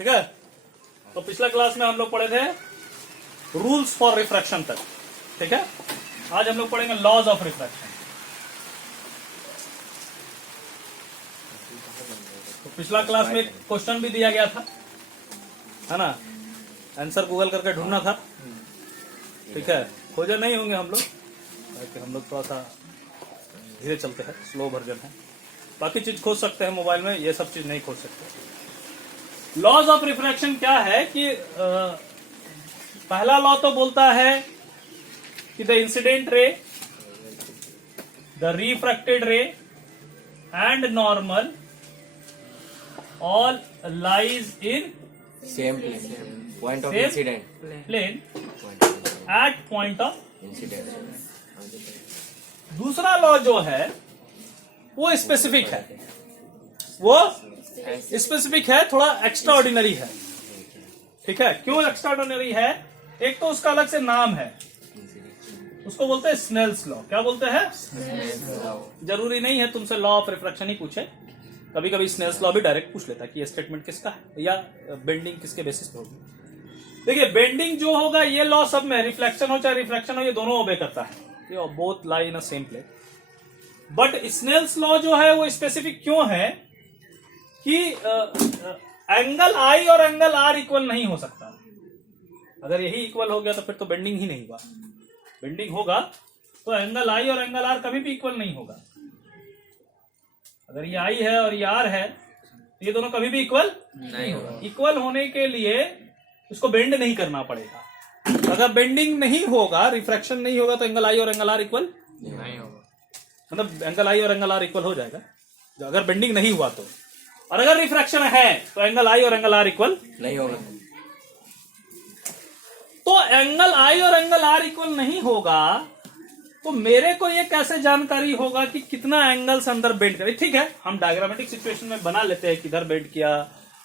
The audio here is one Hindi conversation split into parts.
ठीक है। तो पिछला क्लास में हम लोग पढ़े थे रूल्स फॉर रिफ्रैक्शन तक, ठीक है। आज हम लोग पढ़ेंगे लॉज ऑफ रिफ्रैक्शन। तो पिछला क्लास में एक क्वेश्चन भी दिया गया था, है ना, आंसर गूगल करके ढूंढना था, ठीक है। खोजे नहीं होंगे हम लोग, ताकि हम लोग थोड़ा सा धीरे चलते हैं, स्लो वर्जन है। बाकी चीज खोज सकते हैं मोबाइल में, ये सब चीज नहीं खोज सकते। लॉज ऑफ रिफ्रैक्शन क्या है कि पहला लॉ तो बोलता है कि the incident ray, the refracted ray and normal all lies in same point of Same incident plane at point of. Incident. दूसरा लॉ जो है वो स्पेसिफिक है, वो स्पेसिफिक है, थोड़ा एक्स्ट्रा ऑर्डिनरी है, ठीक है। क्यों एक्स्ट्रा ऑर्डिनरी है? एक तो उसका अलग से नाम है, उसको बोलते हैं स्नेल्स लॉ। क्या बोलते हैं? जरूरी नहीं है तुमसे लॉ ऑफ रिफ्रैक्शन ही पूछे, कभी कभी स्नेल्स लॉ भी डायरेक्ट पूछ लेता है कि ये स्टेटमेंट किसका है या बेंडिंग किसके बेसिस पे होगी। देखिए बेंडिंग जो होगा ये लॉ सब में, रिफ्लेक्शन हो चाहे रिफ्रैक्शन हो, ये दोनों ओबे करता है, ये both lie in a same plane. But Snell's law जो है वो स्पेसिफिक क्यों है कि एंगल आई और एंगल आर इक्वल नहीं हो सकता। अगर यही इक्वल हो गया तो फिर तो बेंडिंग ही नहीं हुआ। बेंडिंग होगा तो एंगल आई और एंगल आर कभी भी इक्वल नहीं होगा। अगर ये आई है और ये आर है तो ये दोनों कभी भी इक्वल नहीं होगा। इक्वल होने के लिए उसको बेंड नहीं करना पड़ेगा। अगर बेंडिंग नहीं होगा, रिफ्रैक्शन नहीं होगा, तो एंगल आई और एंगल आर इक्वल नहीं होगा। मतलब एंगल आई और एंगल आर इक्वल हो जाएगा अगर बेंडिंग नहीं हुआ तो। और अगर रिफ्रैक्शन है तो एंगल आई और एंगल आर इक्वल नहीं होगा। तो एंगल आई और एंगल आर इक्वल नहीं होगा तो मेरे को ये कैसे जानकारी होगा कि कितना एंगल्स अंदर बेंड करे? ठीक है, हम डायग्रामेटिक सिचुएशन में बना लेते हैं कि इधर बेंड किया,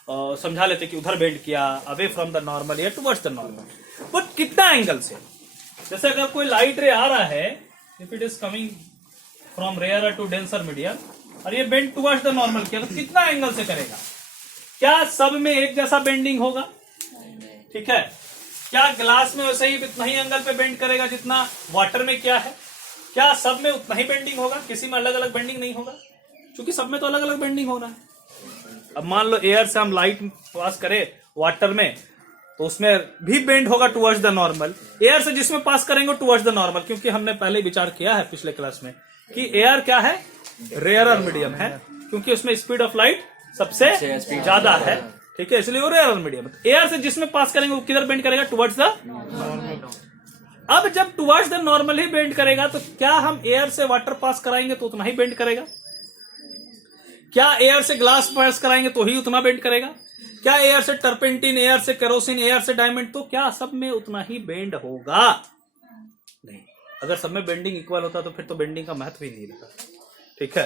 समझा लेते हैं कि उधर बेंड किया, अवे फ्रॉम द नॉर्मल या टुवर्ड्स द नॉर्मल। बट कितना एंगल से? जैसे अगर कोई लाइट रे आ रहा है, if it is coming from rare to denser medium और ये बेंड टुवर्ड्स द नॉर्मल किया, तो कितना एंगल से करेगा? क्या सब में एक जैसा बेंडिंग होगा? ठीक है। क्या ग्लास में वैसे ही इतना ही एंगल पे बेंड करेगा जितना वाटर में किया है? क्या सब में उतना ही बेंडिंग होगा? किसी में अलग अलग बेंडिंग नहीं होगा, क्योंकि सब में तो अलग अलग बेंडिंग हो रहा है। अब मान लो एयर से हम लाइट पास करें वाटर में, तो उसमें भी बेंड होगा टुवर्ड्स द नॉर्मल। एयर से जिसमें पास करेंगे टुवर्ड्स द नॉर्मल, क्योंकि हमने पहले विचार किया है पिछले क्लास में कि एयर क्या है? रेयरर मीडियम है, क्योंकि उसमें स्पीड ऑफ लाइट सबसे ज्यादा है, ठीक है, इसलिए वो रेयरर मीडियम है। एयर से जिसमें पास करेंगे वो किधर बेंड करेगा? Towards the. अब जब towards the normal he bend करेगा तो क्या हम एयर से वाटर पास कराएंगे तो उतना ही बेंड करेगा? क्या एयर से ग्लास पास कराएंगे तो ही उतना बेंड करेगा? क्या एयर से टर्पेंटिन, एयर से केरोसिन, एयर से डायमंड, तो क्या सब में उतना ही बेंड होगा? नहीं। अगर सब में बेंडिंग इक्वल होता तो फिर तो बेंडिंग का महत्व ही नहीं रहता, ठीक है।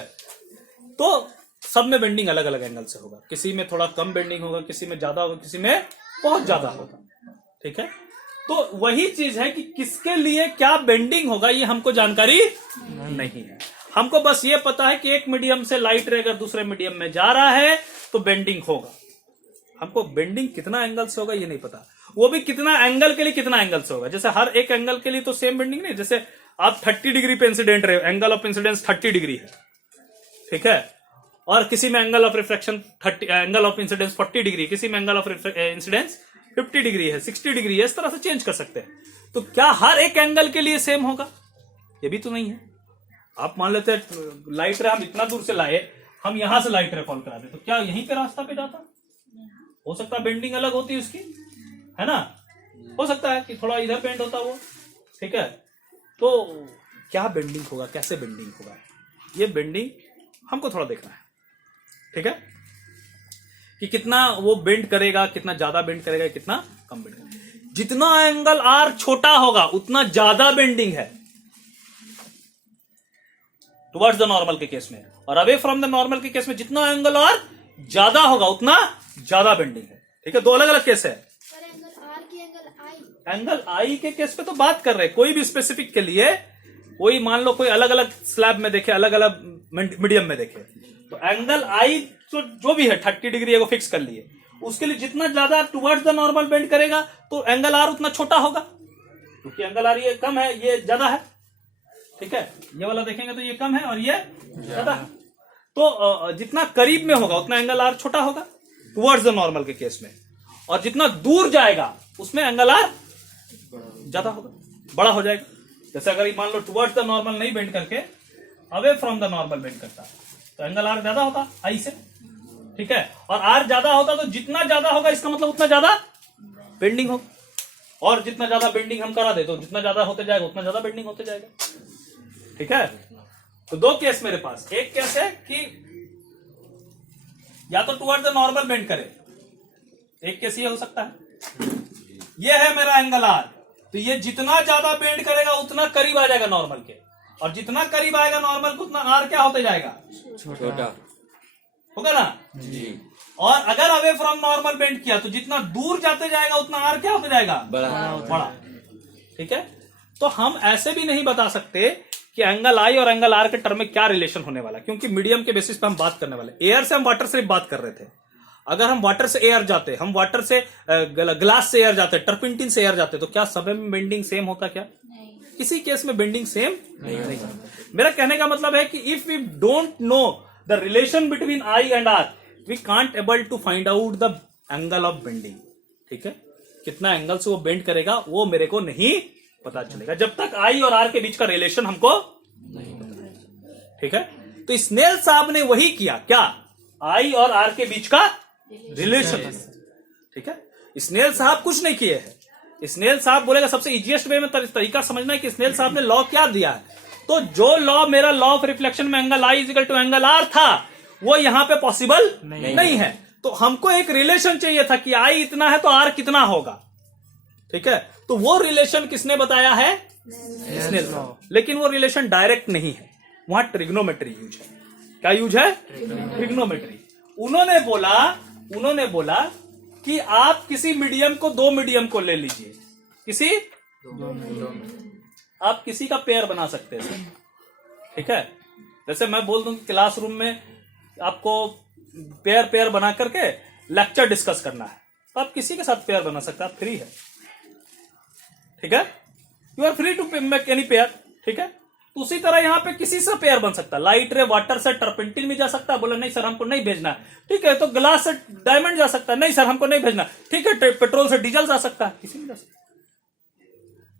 तो सब में बेंडिंग अलग अलग एंगल से होगा, किसी में थोड़ा कम बेंडिंग होगा, किसी में ज्यादा होगा, किसी में बहुत ज्यादा होगा, ठीक है। तो वही चीज है कि किसके लिए क्या बेंडिंग होगा ये हमको जानकारी नहीं है। हमको बस ये पता है कि एक मीडियम से लाइट रे अगर दूसरे मीडियम में जा रहा है तो बेंडिंग होगा। हमको बेंडिंग कितना एंगल से होगा ये नहीं पता, वो भी कितना एंगल के लिए कितना एंगल से होगा। जैसे हर एक एंगल के लिए तो सेम बेंडिंग नहीं। जैसे आप 30 डिग्री पे इंसिडेंट रहे, एंगल ऑफ इंसिडेंस 30 डिग्री है, ठीक है, और किसी में angle of refraction 30, angle of incidence 40 degree, किसी में एंगल ऑफ इंसिडेंस 50 डिग्री है, 60 डिग्री है, इस तरह से चेंज कर सकते हैं। तो क्या हर एक एंगल के लिए सेम होगा? ये भी तो नहीं है। आप मान लेते हैं लाइट रे हम इतना दूर से लाए, हम यहां से लाइट रे कॉल करा दे, तो क्या यहीं पे रास्ता पे जाता? हो सकता है बेंडिंग अलग होती है उसकी, है ना, हो सकता है कि थोड़ा इधर बेंड होता वो, ठीक है। तो क्या बेंडिंग होगा, कैसे बेंडिंग होगा, ये बेंडिंग हमको थोड़ा देखना है, ठीक है, कि कितना वो बेंड करेगा, कितना ज्यादा बेंड करेगा, कितना कम बेंड करेगा। जितना एंगल आर छोटा होगा उतना ज्यादा बेंडिंग है टुवर्ड्स द नॉर्मल के केस में, और अवे फ्रॉम द नॉर्मल के केस में जितना एंगल आर ज्यादा होगा उतना ज्यादा बेंडिंग है, ठीक है। दो अलग अलग केस है। एंगल आई के केस पे तो बात कर रहे हैं, कोई भी स्पेसिफिक के लिए, कोई मान लो कोई अलग अलग स्लैब में देखे, अलग अलग मीडियम में देखे, तो एंगल आई तो जो भी है 30 डिग्री है वो फिक्स कर लिए, उसके लिए जितना ज्यादा टुवर्ड्स द नॉर्मल बेंड करेगा तो एंगल आर उतना छोटा होगा, क्योंकि एंगल आर ये कम है, ये ज्यादा है। ठीक है, ये वाला देखेंगे तो ये कम है और ये ज्यादा है। तो जितना करीब में होगा उतना एंगल आर छोटा होगा टुवर्ड्स द नॉर्मल के केस में, और जितना दूर जाएगा उसमें एंगल आर ज्यादा होगा, बड़ा हो जाएगा। जैसे अगर मान लो टुवर्ड्स द नॉर्मल नहीं बेंड करके away from the normal bend करता तो एंगल आर ज्यादा होता आई से। ठीक है, और आर ज्यादा होता तो जितना ज्यादा होगा इसका मतलब उतना ज्यादा बेंडिंग होगा, और जितना ज्यादा बेंडिंग हम करा दे तो जितना ज्यादा होते जाएगा उतना ज्यादा बेंडिंग होते जाएगा। ठीक है, तो दो केस मेरे पास, एक केस है कि या तो टुवर्ड्स द नॉर्मल बेंड करे, एक केस ये हो सकता है, ये है मेरा एंगल आर, तो ये जितना ज्यादा बेंड करेगा उतना करीब आ जाएगा नॉर्मल के, और जितना करीब आएगा नॉर्मल को उतना आर क्या होते जाएगा, छोटा होगा ना जी। और अगर अवे फ्रॉम नॉर्मल बेंड किया तो जितना दूर जाते जाएगा उतना आर क्या होते जाएगा, बड़ा। ठीक है, तो हम ऐसे भी नहीं बता सकते कि एंगल आई और एंगल आर के टर्म में क्या रिलेशन होने वाला, क्योंकि मीडियम के बेसिस पे हम बात करने वाले। एयर से हम वाटर से बात कर रहे थे, अगर हम वाटर से एयर जाते, हम वाटर से ग्लास से एयर जाते, टर्पेंटिन से एयर जाते, तो क्या सब में बेंडिंग सेम होता क्या? किसी केस में बेंडिंग सेम नहीं। मेरा कहने का मतलब है कि if we don't know the relation between I and R, we can't able to find out the angle of bending. ठीक है, कितना एंगल से वो बेंड करेगा वो मेरे को नहीं पता चलेगा जब तक आई और आर के बीच का रिलेशन हमको नहीं पता। ठीक है, तो स्नेल साहब ने वही किया, क्या, आई और आर के बीच का रिलेशन। ठीक है, स्नेल साहब कुछ नहीं किए हैं। स्नेल साहब बोलेगा, सबसे इजीएस्ट वे में तरीका समझना है कि स्नेल साहब ने लॉ क्या दिया है। तो जो लॉ मेरा लॉ ऑफ रिफ्लेक्शन में angle I equal to angle R था वो यहां पे पॉसिबल नहीं है। तो हमको एक रिलेशन चाहिए था कि आई इतना है तो आर कितना होगा। ठीक है, तो वो रिलेशन किसने बताया है, स्नेल साहब, लेकिन वो रिलेशन डायरेक्ट नहीं है, वहां ट्रिग्नोमेट्री यूज है। क्या यूज है, ट्रिग्नोमेट्री। उन्होंने बोला कि आप किसी मीडियम को, दो मीडियम को ले लीजिए, आप किसी का पेयर बना सकते हैं। ठीक है, जैसे मैं बोल दूं कि क्लासरूम में आपको पेयर बना करके लेक्चर डिस्कस करना है, तो आप किसी के साथ पेयर बना सकते हैं, आप फ्री है। ठीक है, you are free to make any pair. ठीक है, तो उसी तरह यहां पे किसी से पेयर बन सकता है, लाइट रे वाटर से टर्पेंटिन में जा सकता है, बोला नहीं सर हमको नहीं भेजना है। ठीक है, तो ग्लास से डायमंड जा सकता है, नहीं सर हमको नहीं भेजना। ठीक है, पेट्रोल से डीजल जा सकता है, किसी में जा सकता है।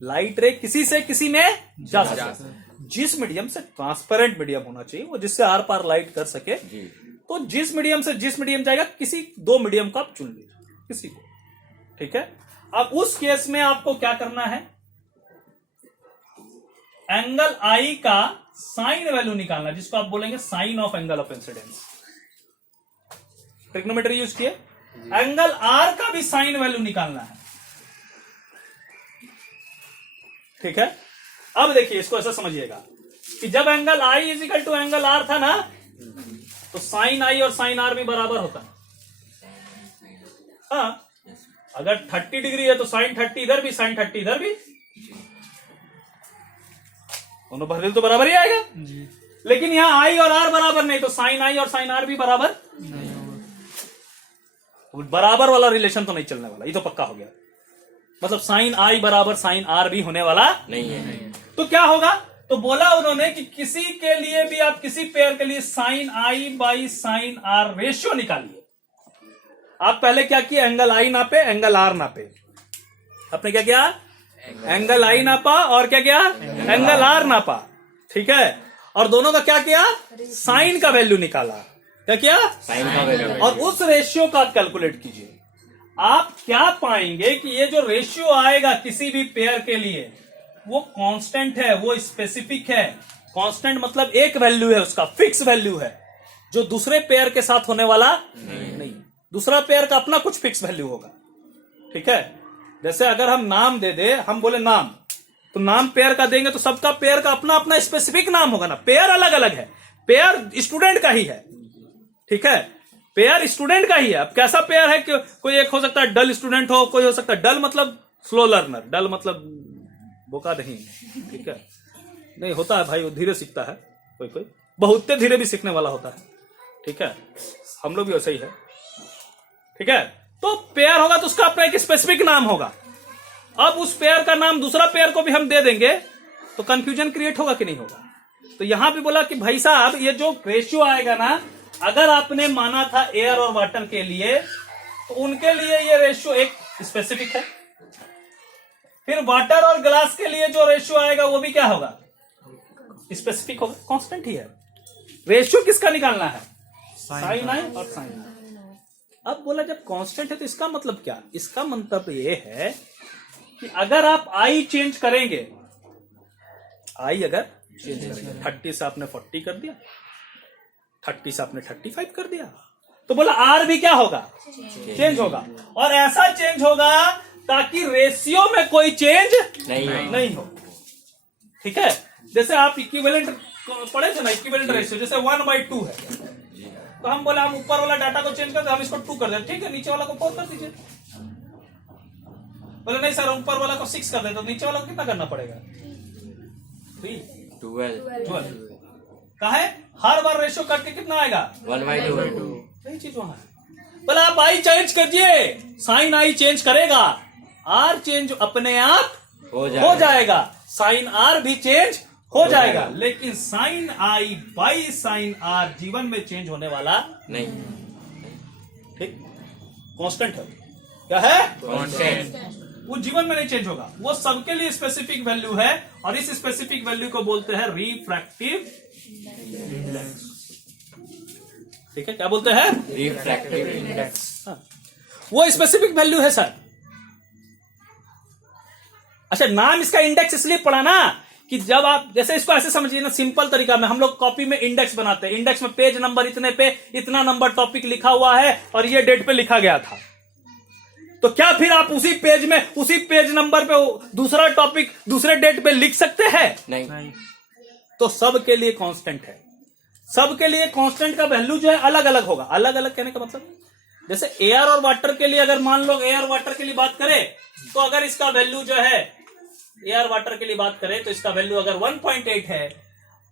लाइट रे किसी से किसी में जा सकता है। जिस मीडियम से, ट्रांसपेरेंट मीडियम होना चाहिए वो, जिससे आर पार लाइट कर सके। तो जिस मीडियम से जिस मीडियम जाएगा, किसी दो मीडियम का आप चुन लीजिए किसी को। ठीक है, अब उस केस में आपको क्या करना है, एंगल आई का साइन वैल्यू निकालना, जिसको आप बोलेंगे sine of angle of incidence. Trigonometry use किए, एंगल आर का भी साइन वैल्यू निकालना है। ठीक है, अब देखिए इसको ऐसा समझिएगा कि जब angle I is equal to angle R था ना, तो साइन आई और साइन आर भी बराबर होता है। हाँ, अगर 30 डिग्री है तो साइन 30 इधर भी, साइन 30 इधर भी, दोनों भर तो बराबर ही आएगा जी। लेकिन यहां आई और आर बराबर नहीं, तो साइन आई और साइन आर भी बराबर नहीं होगा। तो बराबर वाला रिलेशन तो नहीं चलने वाला, ये तो पक्का हो गया। मतलब साइन आई बराबर साइन आर भी होने वाला नहीं है। तो क्या होगा, तो बोला उन्होंने कि किसी के लिए भी, आप किसी पेयर के लिए sine I by sine R ratio निकालिए। आप पहले क्या किए, एंगल आई नापे, एंगल आर नापे। आपने क्या किया, एंगल आई नापा और क्या किया, एंगल आर नापा। ठीक है, और दोनों का क्या किया, साइन का वैल्यू निकाला। क्या किया, साइन का वैल्यू, और उस रेशियो का कैलकुलेट कीजिए। आप क्या पाएंगे कि ये जो रेशियो आएगा किसी भी पेयर के लिए वो कांस्टेंट है, वो स्पेसिफिक है। कांस्टेंट मतलब एक वैल्यू है, उसका फिक्स वैल्यू है, जो दूसरे पेयर के साथ होने वाला नहीं। दूसरा पेयर का अपना कुछ फिक्स वैल्यू होगा। ठीक है, जैसे अगर हम नाम दे दे, हम बोले नाम, तो नाम पेयर का देंगे तो सबका पेयर का अपना अपना स्पेसिफिक नाम होगा ना। पेयर अलग अलग है, पेयर स्टूडेंट का ही है। ठीक है, पेयर स्टूडेंट का ही है। अब कैसा पेयर है कि कोई एक हो सकता है डल स्टूडेंट हो, कोई हो सकता है डल मतलब स्लो लर्नर, डल मतलब बोका नहीं। ठीक है, नहीं होता है भाई, वो धीरे सीखता है, कोई बहुत धीरे भी सीखने वाला होता है। ठीक है, हम लोग भी वैसे ही है। ठीक है, तो पेयर होगा तो उसका अपना एक स्पेसिफिक नाम होगा। अब उस पेयर का नाम दूसरा पेयर को भी हम दे देंगे तो कंफ्यूजन क्रिएट होगा कि नहीं होगा। तो यहां भी बोला कि भाई साहब ये जो रेशियो आएगा ना, अगर आपने माना था एयर और वाटर के लिए तो उनके लिए ये रेशियो एक स्पेसिफिक है, फिर वाटर और ग्लास के लिए जो रेशियो आएगा वो भी क्या होगा, स्पेसिफिक होगा, कांस्टेंट ही है। रेशियो किसका निकालना है, साइन आई और साइन आई। अब बोला जब कांस्टेंट है तो इसका मतलब क्या, इसका मतलब ये है कि अगर आप आई चेंज करेंगे, आई अगर चेंज करेंगे 30 से आपने 40 कर दिया, 30 से आपने 35 कर दिया, तो बोला आर भी क्या होगा, चेंज होगा। और ऐसा चेंज होगा ताकि रेशियो में कोई चेंज नहीं हो। ठीक है, जैसे आप इक्विवेलेंट पढ़े थे ना, इक्विवेलेंट रेशियो जैसे 1/2 है, तो हम बोले हम ऊपर वाला डाटा को चेंज कर दे, हम इसको 2 कर दें, ठीक है, नीचे वाला को 4 कर दीजिए। बोले नहीं सर ऊपर वाला को 6 कर दे, तो नीचे वाला को कितना करना पड़ेगा, 12। कहा है हर बार रेशियो करके कितना आएगा, 1/2। यही चीज वहां है। बोला आप आई चेंज करिए, साइन आई चेंज करेगा, आर चेंज अपने आप हो जाएगा, साइन आर भी चेंज हो जाएगा, लेकिन sine I by sine R जीवन में चेंज होने वाला नहीं। ठीक, कांस्टेंट है, क्या है, कांस्टेंट। वो जीवन में नहीं चेंज होगा, वो सबके लिए स्पेसिफिक वैल्यू है, और इस स्पेसिफिक वैल्यू को बोलते हैं रिफ्रैक्टिव इंडेक्स। ठीक है, क्या बोलते हैं, रिफ्रैक्टिव इंडेक्स। वो स्पेसिफिक वैल्यू है सर। अच्छा, नाम इसका इंडेक्स इसलिए पड़ा ना कि जब आप जैसे इसको ऐसे समझिए ना, सिंपल तरीका में हम लोग कॉपी में इंडेक्स बनाते हैं, इंडेक्स में पेज नंबर इतने पे इतना नंबर टॉपिक लिखा हुआ है और ये डेट पे लिखा गया था, तो क्या फिर आप उसी पेज में उसी पेज नंबर पे दूसरा टॉपिक दूसरे डेट पे लिख सकते हैं, नहीं। तो सबके लिए कांस्टेंट है, सबके लिए कांस्टेंट का वैल्यू जो है अलग अलग होगा। अलग अलग कहने का मतलब जैसे एयर और वाटर के लिए, अगर मान लो एयर वाटर के लिए बात करें तो अगर इसका वैल्यू जो है, एयर वाटर के लिए बात करें तो इसका वैल्यू अगर 1.8 है,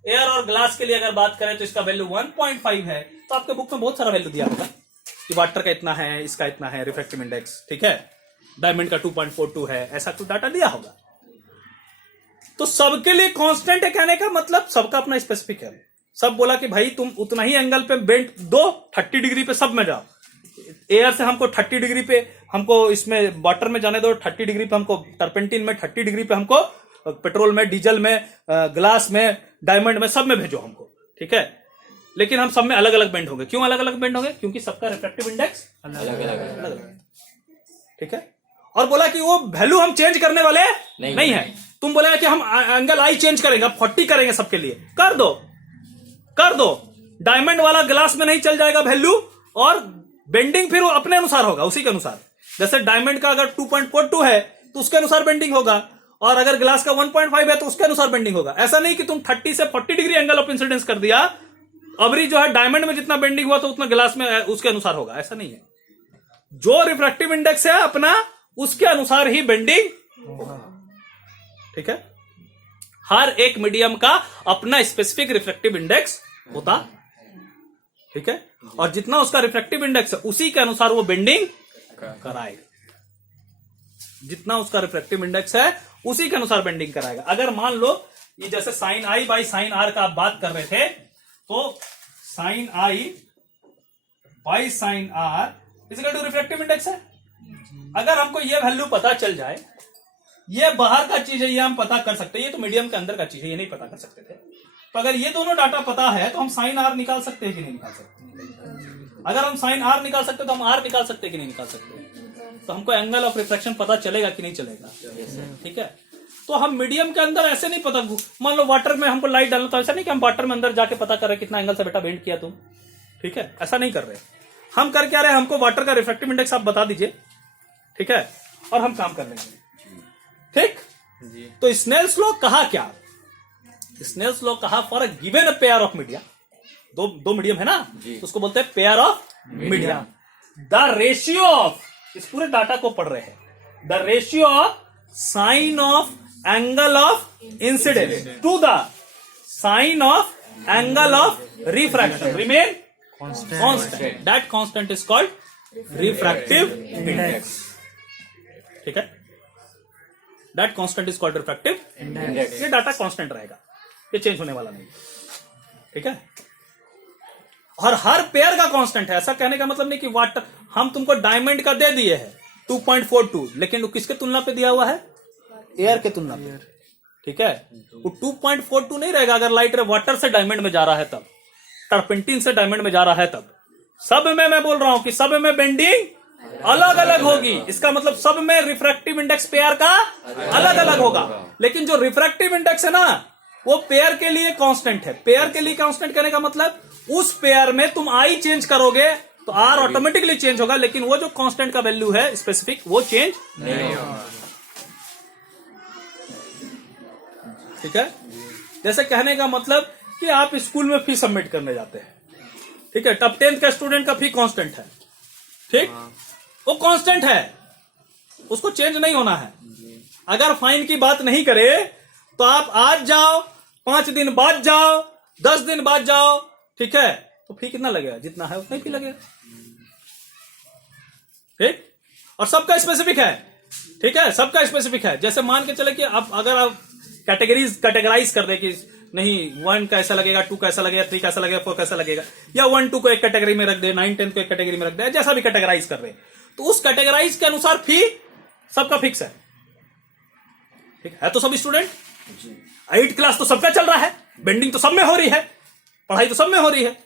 एयर और ग्लास के लिए अगर बात करें तो इसका वैल्यू 1.5 है, तो आपके बुक में बहुत सारा वैल्यू दिया होगा कि वाटर का इतना है, इसका इतना है, रिफ्रैक्टिव इंडेक्स, ठीक है, डायमंड का 2.42 है, ऐसा कुछ डाटा दिया होगा। तो सबके लिए कांस्टेंट है कहने का मतलब सबका अपना स्पेसिफिक है। सब बोला कि भाई तुम उतना ही एंगल पे बेंड दो, 30 डिग्री पे सब में जाओ, एयर से हमको 30 डिग्री पे, हमको इसमें वाटर में जाने दो 30 डिग्री पे, हमको टर्पेंटिन में 30 डिग्री पे, हमको पेट्रोल में, डीजल में, ग्लास में, डायमंड में, सब में भेजो हमको, ठीक है, लेकिन हम सब में अलग अलग बेंड होंगे। क्यों अलग अलग बेंड होंगे, क्योंकि सबका रिफ्रैक्टिव इंडेक्स अलग अलग, ठीक है। और बोला कि वो वैल्यू हम चेंज करने वाले नहीं है। तुम बोलेगा कि हम एंगल आई चेंज करेंगे, 40 करेंगे सबके लिए, कर दो, डायमंड वाला ग्लास में नहीं चल जाएगा वैल्यू, और बेंडिंग फिर वो अपने अनुसार होगा, उसी के अनुसार। जैसे डायमंड का अगर 2.42 है तो उसके अनुसार बेंडिंग होगा, और अगर ग्लास का 1.5 है तो उसके अनुसार बेंडिंग होगा। ऐसा नहीं कि तुम 30 से 40 डिग्री एंगल ऑफ इंसिडेंस कर दिया, अबरी जो है डायमंड में जितना बेंडिंग हुआ तो उतना ग्लास में उसके अनुसार होगा, ऐसा नहीं है। जो रिफ्रैक्टिव इंडेक्स है अपना, उसके अनुसार ही बेंडिंग होगा, ठीक है। हर एक मीडियम का अपना स्पेसिफिक रिफ्रैक्टिव इंडेक्स होता, ठीक है, और जितना उसका रिफ्रैक्टिव इंडेक्स है उसी के अनुसार वो बेंडिंग कराएगा। जितना उसका रिफ्रैक्टिव इंडेक्स है उसी के अनुसार बेंडिंग कराएगा। अगर मान लो ये जैसे sine I by sine R का आप बात कर रहे थे, तो sine I by sine R equal to refractive index है। अगर हमको ये वैल्यू पता चल जाए, ये बाहर का चीज है, ये हम पता कर सकते हैं, ये तो मीडियम के अंदर का चीज है, ये नहीं पता कर सकते थे। तो अगर ये दोनों डाटा पता है तो हम साइन आर निकाल सकते हैं कि नहीं निकाल सकते? अगर हम साइन आर निकाल सकते तो हम आर निकाल सकते हैं कि नहीं निकाल सकते? तो हमको एंगल ऑफ रिफ्रैक्शन पता चलेगा कि नहीं चलेगा, ठीक है। तो हम मीडियम के अंदर ऐसे नहीं पता, मान लो वाटर में हमको लाइट डालना, तो ऐसा नहीं कि हम वाटर में अंदर जाके पता कर रहे कितना एंगल से बेटा बेंड किया तुम, ठीक है, ऐसा नहीं कर रहे। हम कर क्या रहे, हमको वाटर का रिफ्रैक्टिव इंडेक्स आप बता दीजिए, ठीक है, और हम काम कर लेंगे, ठीक। तो स्नेल्स लॉ कहा क्या, स्नेल्स लॉ कहा for a given a pair of media, दो मीडियम है ना, तो उसको बोलते हैं pair of medium. The ratio of, इस पूरे डाटा को पढ़ रहे हैं, the ratio of sine of angle of incidence to the sine of angle of refraction remain constant, that constant is called refractive index. ठीक है, that constant is called refractive index. ये डाटा कांस्टेंट रहेगा, ये चेंज होने वाला नहीं। ठीक है, और हर पेयर का कांस्टेंट है। ऐसा कहने का मतलब नहीं कि वाटर, हम तुमको डायमंड का दे दिए है 2.42, लेकिन वो किसके तुलना पे दिया हुआ है? एयर के तुलना पे। ठीक है, वो 2.42 नहीं रहेगा अगर लाइट रे वाटर से डायमंड में जा रहा है तब, टर्पेंटिन से डायमंड में जा रहा है तब। सब में मैं बोल रहा हूं कि सब में बेंडिंग अलग अलग होगी। इसका मतलब सब में रिफ्रैक्टिव इंडेक्स पेयर का अलग अलग होगा, लेकिन जो रिफ्रैक्टिव इंडेक्स है ना वो पेयर के लिए कांस्टेंट है। पेयर के लिए कांस्टेंट कहने का मतलब उस पेयर में तुम आई चेंज करोगे तो आर ऑटोमेटिकली चेंज होगा, लेकिन वो जो कांस्टेंट का वैल्यू है स्पेसिफिक वो चेंज नहीं होगा। ठीक है, जैसे कहने का मतलब कि आप स्कूल में फी सबमिट करने जाते हैं। ठीक है, तब 10th का स्टूडेंट का फी कांस्टेंट है। ठीक, वो कांस्टेंट है, उसको चेंज नहीं होना है। अगर फाइन की बात नहीं करे तो आप आज जाओ, 5 दिन बाद जाओ, 10 दिन बाद जाओ, ठीक है, तो फी कितना लगेगा? जितना है उतना ही फी लगेगा। ठीक, और सबका स्पेसिफिक है। ठीक है, सबका स्पेसिफिक है। जैसे मान के चले कि आप अगर आप कैटेगराइज कर दे कि नहीं 1 कैसा लगेगा, 2 कैसा लगेगा, 3 कैसा लगेगा, 4 कैसा लगेगा, या 1 2 को एक कैटेगरी में रख दे, 9 10 को एक कैटेगरी में रख दे, जैसा भी कैटेगराइज कर दे, तो उस कैटेगराइज के अनुसार फी सबका फिक्स है। ठीक है, तो सब स्टूडेंट 8 क्लास तो सबका चल रहा है, बेंडिंग तो सब में हो रही है, पढ़ाई तो सब में हो रही है।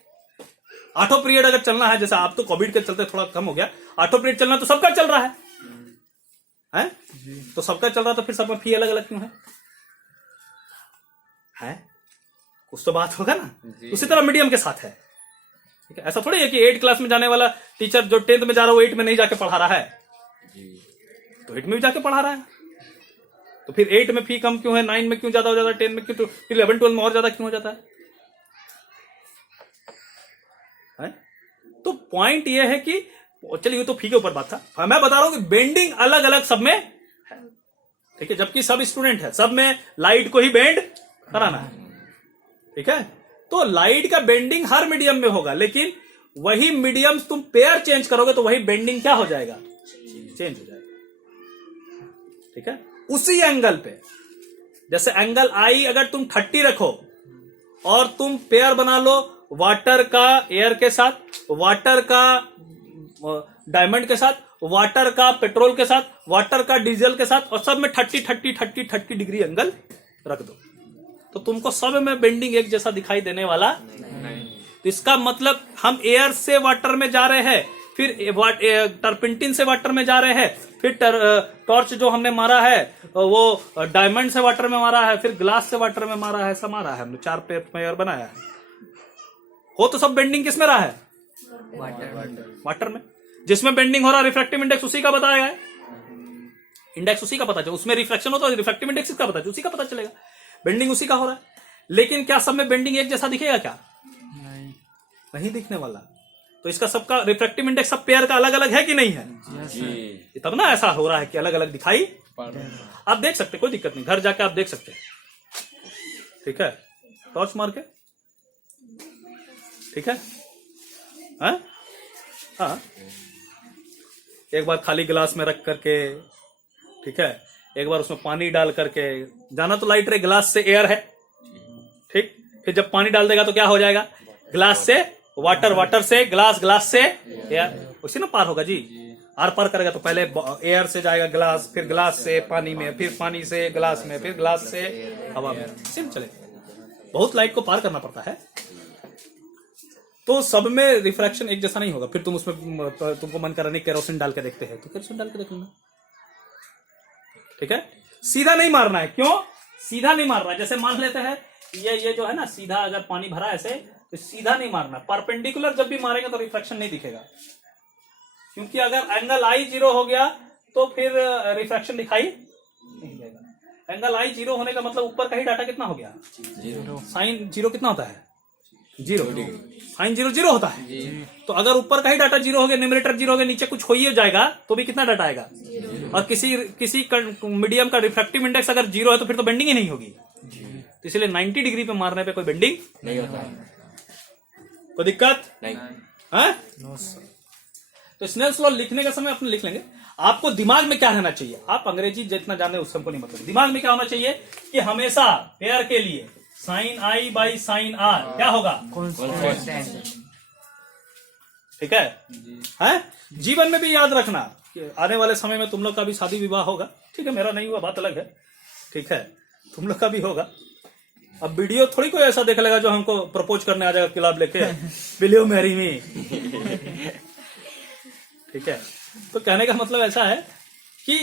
8 पीरियड अगर चलना है, जैसे आप तो कोविड के चलते थोड़ा कम हो गया, 8 पीरियड चलना तो सबका चल रहा है? तो सबका चल रहा तो फिर सब में फी अलग अलग क्यों है? कुछ तो बात होगा ना। उसी तरह मीडियम के साथ है। ठीक है, ऐसा थोड़ी है कि 8 क्लास में जाने वाला टीचर जो 10th में जा रहा है वो 8 में नहीं जाके पढ़ा रहा है, तो 8 में भी जाके पढ़ा रहा है। तो फिर 8 में फी कम क्यों है, 9 में क्यों ज्यादा हो जाता है, 10 में क्यों, तो फिर 11 12 में और ज्यादा क्यों हो जाता है? तो पॉइंट ये है कि चलिए ये तो फी के ऊपर बात था, मैं बता रहा हूं कि बेंडिंग अलग अलग सब में है। ठीक है, जबकि सब स्टूडेंट है, सब में लाइट को ही बेंड कराना है। ठीक है, तो लाइट का बेंडिंग हर मीडियम में होगा, लेकिन वही मीडियम तुम पेयर चेंज करोगे तो वही बेंडिंग क्या हो जाएगा? चेंज हो जाएगा। ठीक है, उसी एंगल पे, जैसे एंगल आई अगर तुम 30 रखो और तुम पेयर बना लो वाटर का एयर के साथ, वाटर का डायमंड के साथ, वाटर का पेट्रोल के साथ, वाटर का डीजल के साथ, और सब में 30 30 30 30 डिग्री एंगल रख दो, तो तुमको सब में बेंडिंग एक जैसा दिखाई देने वाला नहीं। तो इसका मतलब हम एयर से वाटर में जा रहे हैं, फिर टर्पेंटिन से वाटर में जा रहे हैं, फिर टॉर्च जो हमने मारा है वो डायमंड से वाटर में मारा है, फिर ग्लास से वाटर में मारा है, सब मारा है हमने, 4 पेयर बनाया है। हो तो सब बेंडिंग किस में रहा है? वाटर में। जिसमें बेंडिंग हो रहा है रिफ्रैक्टिव इंडेक्स उसी का बताया है, इंडेक्स उसी का पता चलेगा। उसमें रिफ्लेक्शन होता है, रिफ्रैक्टिव इंडेक्स इसका पता उसी का पता चलेगा, बेंडिंग उसी का हो रहा है। लेकिन क्या सब में बेंडिंग एक जैसा दिखेगा? क्या नहीं दिखने वाला। तो इसका सबका रिफ्रैक्टिव इंडेक्स सब पेयर का अलग अलग है कि नहीं है? जी। तब ना ऐसा हो रहा है कि अलग अलग दिखाई। आप देख सकते, कोई दिक्कत नहीं, घर जाके आप देख सकते हैं। ठीक है, टॉर्च मार के। ठीक है, हाँ, एक बार खाली गिलास में रख करके, ठीक है, एक बार उसमें पानी डाल करके जाना, तो लाइट रे ग्लास से एयर है। ठीक, फिर जब पानी डाल देगा तो क्या हो जाएगा? ग्लास से वाटर, वाटर से ग्लास, ग्लास से एयर, उसी ना पार होगा जी। आर पार करेगा तो पहले एयर से जाएगा ग्लास, फिर ग्लास से पानी में, फिर पानी से ग्लास में, फिर ग्लास से हवा में, सिम चलेगा। बहुत लाइट को पार करना पड़ता है। तो सब में रिफ्रैक्शन एक जैसा नहीं होगा। फिर तुम उसमें तुमको मन कर रहा नहीं केरोसिन डाल के देखते हैं तो केरोसिन डाल के देख लेना। ठीक है, सीधा नहीं मारना है। क्यों सीधा नहीं मारना है? जैसे मान लेते हैं ये जो है ना, सीधा अगर पानी भरा ऐसे तो सीधा नहीं मारना, परपेंडिकुलर जब भी मारेगा तो रिफ्रैक्शन नहीं दिखेगा, क्योंकि अगर एंगल आई 0 हो गया तो फिर रिफ्रैक्शन दिखाई नहीं देगा। एंगल आई 0 होने का मतलब ऊपर का ही डाटा कितना हो गया? 0। साइन 0 कितना होता है? 0 साइन 0 0 होता है। तो अगर ऊपर का ही डाटा 0 हो गया, न्यूमरेटर 0 हो गया, नीचे कुछ हो ही जाएगा तो भी कितना डाटा आएगा? और किसी मीडियम का रिफ्रैक्टिव इंडेक्स अगर 0 है तो फिर तो बेंडिंग ही नहीं होगी। तो इसलिए 90 डिग्री पे मारने पे कोई बेंडिंग नहीं होता है। कोई दिक्कत नहीं है? तो स्नेल्स लॉ लिखने का समय अपने लिख लेंगे। आपको दिमाग में क्या रहना चाहिए, आप अंग्रेजी जितना जाने उससे हमको नहीं मतलब, दिमाग में क्या होना चाहिए कि हमेशा पेयर के लिए sine I by sine R क्या होगा, Constant. ठीक है? हैं? जीवन में भी याद रखना कि आने वाले समय में तुम लोग का भी शादी विवाह होगा, ठीक है? मेरा नहीं हुआ बात अलग है, ठीक है? तुम लोग का भी होगा। अब वीडियो थोड़ी कोई ऐसा देख लेगा जो हमको प्रपोज करने आ जाएगा किताब लेके, विल यू मैरी मी, ठीक है? तो कहने का मतलब ऐसा है कि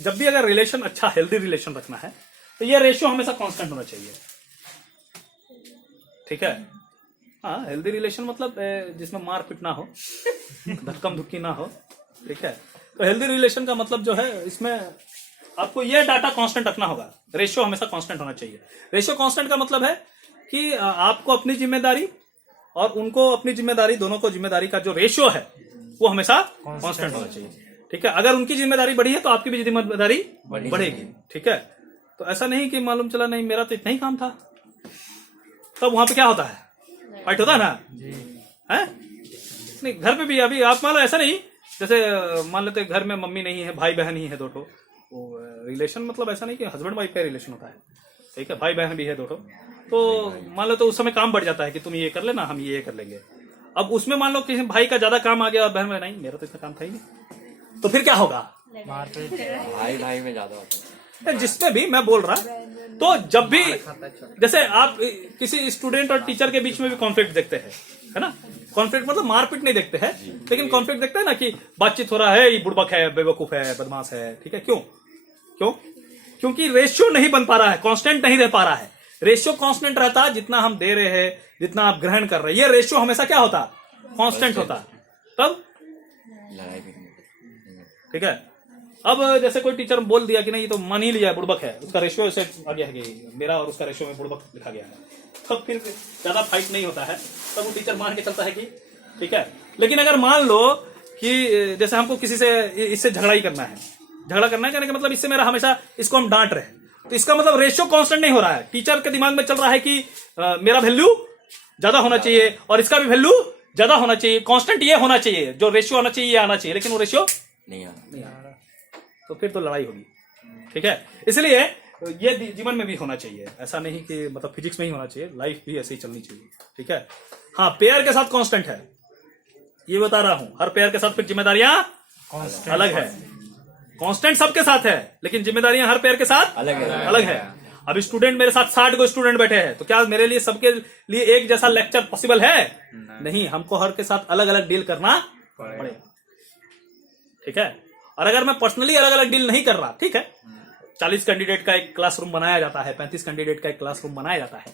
जब भी अगर रिलेशन अच्छा हेल्दी रिलेशन रखना है तो ये रेशियो हमेशा कांस्टेंट होना चाहिए, ठीक है? हाँ, हेल्दी रिलेशन मतलब जिसमें मार पीट ना हो, धक्कम धुक्की ना हो, ठीक है? तो हेल्दी रिलेशन का मतलब जो है इसमें आपको ये डाटा कांस्टेंट रखना होगा, रेशियो हमेशा कांस्टेंट होना चाहिए। रेशियो कांस्टेंट का मतलब है कि आपको अपनी जिम्मेदारी और उनको अपनी जिम्मेदारी, दोनों को जिम्मेदारी का जो रेशियो है वो हमेशा कांस्टेंट होना चाहिए, ठीक है? अगर उनकी जिम्मेदारी बढ़ी है तो आपकी भी जिम्मेदारी बढ़ेगी, ठीक है? तो ऐसा नहीं कि मालूम चला नहीं मेरा तो इतना ही काम था, तब वहां पे क्या होता है, फाइट होता है ना, है? नहीं, घर पे भी अभी आप मान लो ऐसा नहीं, जैसे मान लेते घर में मम्मी नहीं है, भाई बहन ही है दो ठो, रिलेशन मतलब ऐसा नहीं कि हस्बैंड वाइफ का रिलेशन होता है, ठीक है? भाई बहन भी है दो ठो, तो मान लो तो उस समय काम बढ़ जाता है कि तुम ये कर लेना, हम ये कर लेंगे। अब उसमें मान लो किसी भाई का ज्यादा काम आ गया, बहन में नहीं, मेरा तो इतना काम था ही नहीं, तो फिर क्या होगा, भाई भाई में ज्यादा होता है। जिसमें भी मैं बोल रहा, तो जब भी जैसे आप किसी स्टूडेंट और टीचर के बीच में भी कॉन्फ्लिक्ट देखते हैं, है ना? कॉन्फ्लिक्ट मतलब मारपीट नहीं देखते हैं, लेकिन कॉन्फ्लिक्ट देखते हैं ना कि बातचीत हो रहा है, ये बुड़बक है, बेवकूफ है, बदमाश है, ठीक है? क्यों? क्योंकि रेशियो नहीं बन पा रहा है, कांस्टेंट नहीं रह पा रहा है। रेशियो कांस्टेंट रहता जितना हम दे रहे हैं, जितना आप ग्रहण कर रहे हैं, ये रेशियो हमेशा क्या होता, कांस्टेंट होता, तब लड़ाई भी ठीक है? अब जैसे कोई टीचर बोल दिया कि नहीं ये तो मान ही लिया बुड़बक है, उसका रेशियो ऐसे आ गया है कि मेरा और उसका रेशियो में बुड़बक लिखा गया है, तब फिर ज्यादा फाइट नहीं होता है, तब वो टीचर मान के चलता है कि ठीक है। लेकिन अगर मान लो कि जैसे हमको किसी से इससे झगड़ा ही करना है, झगड़ा करना है कहने का मतलब इससे मेरा हमेशा इसको हम डांट रहे हैं, तो इसका मतलब रेशियो कांस्टेंट नहीं हो रहा है। टीचर के दिमाग में चल रहा है कि मेरा वैल्यू ज्यादा होना चाहिए और इसका भी वैल्यू ज्यादा होना चाहिए, कांस्टेंट ये होना चाहिए, जो रेशियो आना चाहिए ये आना चाहिए, लेकिन वो रेशियो नहीं आ रहा, तो फिर तो लड़ाई होगी, ठीक है? इसलिए ये जीवन में भी होना चाहिए, ऐसा नहीं कि मतलब फिजिक्स में ही होना चाहिए, लाइफ भी ऐसे ही चलनी चाहिए, ठीक है? हाँ, पेयर के साथ कांस्टेंट है, ये बता रहा हूं, हर पेयर के साथ फिर जिम्मेदारियां अलग है। कांस्टेंट सबके साथ है लेकिन जिम्मेदारियां हर पेयर के साथ अलग है। अब स्टूडेंट मेरे साथ 60 को स्टूडेंट बैठे हैं, तो क्या मेरे लिए सबके लिए एक जैसा लेक्चर पॉसिबल है? नहीं, हमको हर के साथ अलग अलग डील करना पड़ेगा, ठीक है? और अगर मैं पर्सनली अलग अलग डील नहीं कर रहा, ठीक है, 40 कैंडिडेट का एक क्लासरूम बनाया जाता है, 35 कैंडिडेट का एक क्लासरूम बनाया जाता है,